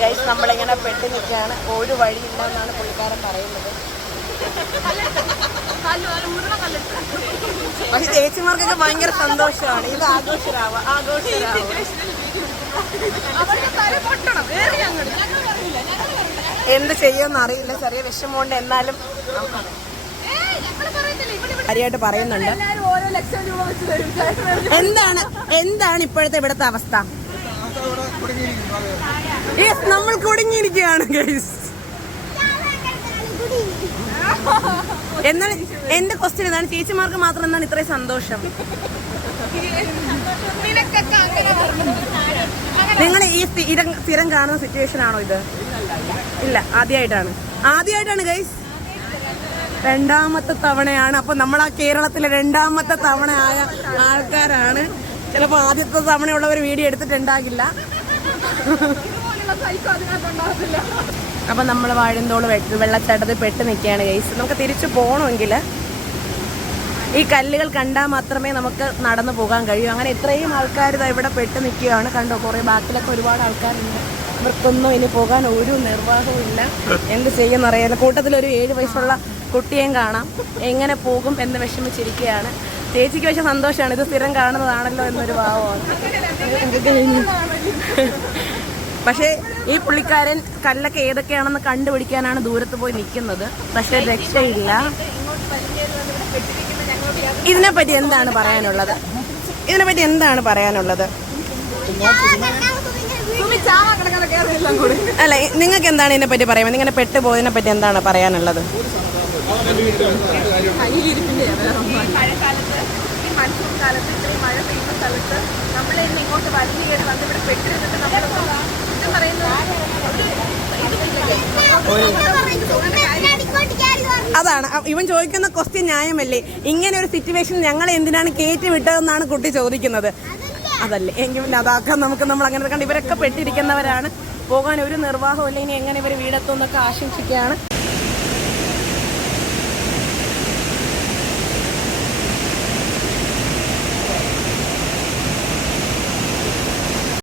Guys നമ്മളിങ്ങനെ പെട്ട് നിൽക്കുകയാണ്. ഒരു വഴിയില്ല എന്നാണ് പുള്ളിക്കാരൻ പറയുന്നത്. പക്ഷെ ചേച്ചിമാർക്കൊക്കെ ഭയങ്കര സന്തോഷമാണ്. ഇത് ആഘോഷരാവ ആഘോഷരാവ. എന്ത് ചെയ്യുമെന്ന് അറിയില്ല. ചെറിയ വിഷമമുണ്ട്. എന്നാലും കാര്യമായിട്ട് പറയുന്നുണ്ട്. എന്താണ് എന്താണ് ഇപ്പോഴത്തെ ഇവിടുത്തെ അവസ്ഥ? നമ്മൾ കുടുങ്ങിയിരിക്കുകയാണ് ഗൈസ് എന്നാൽ എന്റെ ക്വസ്റ്റ്യൻ ഇതാണ്. ചേച്ചിമാർക്ക് മാത്രം എന്താണ് ഇത്രയും സന്തോഷം? നിങ്ങൾ ഈ സ്ഥിരം സ്ഥിരം കാണുന്ന സിറ്റുവേഷൻ ആണോ ഇത്? ഇല്ല ആദ്യമായിട്ടാണ് ആദ്യമായിട്ടാണ് ഗൈസ് രണ്ടാമത്തെ തവണയാണ്. അപ്പൊ നമ്മൾ ആ കേരളത്തിലെ രണ്ടാമത്തെ തവണ ആയ ആൾക്കാരാണ്. ചിലപ്പോ ആദ്യത്തെ തവണയുള്ളവർ വീഡിയോ എടുത്തിട്ടുണ്ടാകില്ല. അപ്പൊ നമ്മൾ വാഴന്തോൾ വെള്ളച്ചാട്ടത്തിൽ പെട്ട് നിൽക്കുകയാണ് ഗൈസ് നമുക്ക് തിരിച്ചു പോകണമെങ്കിൽ ഈ കല്ലുകൾ കണ്ടാൽ മാത്രമേ നമുക്ക് നടന്നു പോകാൻ കഴിയൂ. അങ്ങനെ ഇത്രയും ആൾക്കാർ ഇതാ ഇവിടെ പെട്ട് നിൽക്കുകയാണ്. കണ്ടോ കുറേ ബാക്കിലൊക്കെ ഒരുപാട് ആൾക്കാരുണ്ട്. ഇവർക്കൊന്നും ഇനി പോകാൻ ഒരു നിർവാഹവുമില്ല എന്ത് ചെയ്യുമെന്ന് അറിയാല്ല കൂട്ടത്തിൽ ഒരു ഏഴ് വയസ്സുള്ള കുട്ടിയെയും കാണാം. എങ്ങനെ പോകും എന്ന് വിഷമിച്ചിരിക്കുകയാണ്. ചേച്ചിക്ക് പക്ഷെ സന്തോഷമാണ്. ഇത് സ്ഥിരം കാണുന്നതാണല്ലോ എന്നൊരു ഭാവമാണ്. പക്ഷേ ഈ പുള്ളിക്കാരൻ കല്ലൊക്കെ ഏതൊക്കെയാണെന്ന് കണ്ടുപിടിക്കാനാണ് ദൂരത്ത് പോയി നിൽക്കുന്നത്. പക്ഷെ രക്ഷയില്ല. ഇതിനെപ്പറ്റി എന്താണ് പറയാനുള്ളത്? ഇതിനെപ്പറ്റി എന്താണ് പറയാനുള്ളത്? അല്ല നിങ്ങൾക്ക് എന്താണ് ഇതിനെപ്പറ്റി പറയാൻ ഇങ്ങനെ പെട്ടുപോയതിനെ പറ്റി എന്താണ് പറയാനുള്ളത്? മഴക്കാലത്ത് ഈ മൺസൂൺ കാലത്ത് ഇത്രയും മഴ പെയ്യുന്ന സ്ഥലത്ത് നമ്മളെ ഇന്ന് ഇങ്ങോട്ട് വലിഞ്ഞു കയറി വന്ന് ഇവിടെ പെട്ടിരുന്നിട്ട് നമ്മൾ ഇത് പറയുന്നത്? അതാണ്. ഇവൻ ചോദിക്കുന്ന ക്വസ്റ്റ്യൻ ന്യായമല്ലേ? ഇങ്ങനെ ഒരു സിറ്റുവേഷൻ ഞങ്ങൾ എന്തിനാണ് കയറ്റി വിട്ടതെന്നാണ് കുട്ടി ചോദിക്കുന്നത്. അതല്ലേ? എങ്കിൽ പിന്നെ അതാക്കാൻ നമുക്ക്. നമ്മൾ അങ്ങനെ കണ്ട് ഇവരൊക്കെ പെട്ടിരിക്കുന്നവരാണ്. പോകാൻ ഒരു നിർവാഹമില്ല ഇനി എങ്ങനെ ഇവർ വീടെത്തും എന്നൊക്കെ ആശംസിക്കുകയാണ്.